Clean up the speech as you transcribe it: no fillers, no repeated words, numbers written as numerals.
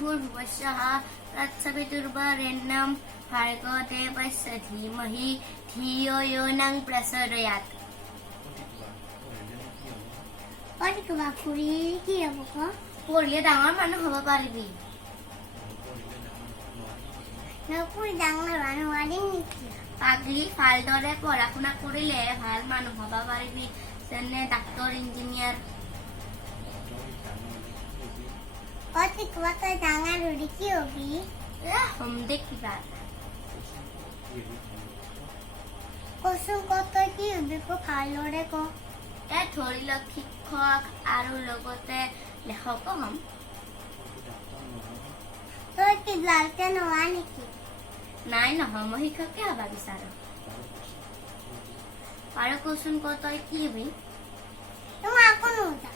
भूर्भुवस्सुः तत्सवितुर्वरेण्यं भर्गो देवस्य धीमहि धियो यो नः प्रचोदयात्। কি হ'ব ক? পঢ়িলে ডাঙৰ মানুহ হ'ব পাৰিবি। নপঢ়ি ডাঙৰ মানুহ নোৱাৰিম নেকি? পাগলি ভালদৰে পঢ়া শুনা কৰিলে ভাল মানুহ হ'ব পাৰিবি, যেনে ডাক্তৰ, ইঞ্জিনিয়াৰ। তই ডাঙৰ হ'লে কি হবি? হ'ম দে কিবা। কচোন তই কি হবি ক? ভালদৰে ক। ধৰি লওক শিক্ষক আৰু লগতে লেখকো হ'ম। তই কি লালকে নোৱা নেকি? নাই নহয়, মই শিক্ষকে হ'ব বিচাৰো। আৰু কচোন তই কি হবি? মই আকৌ নোযা।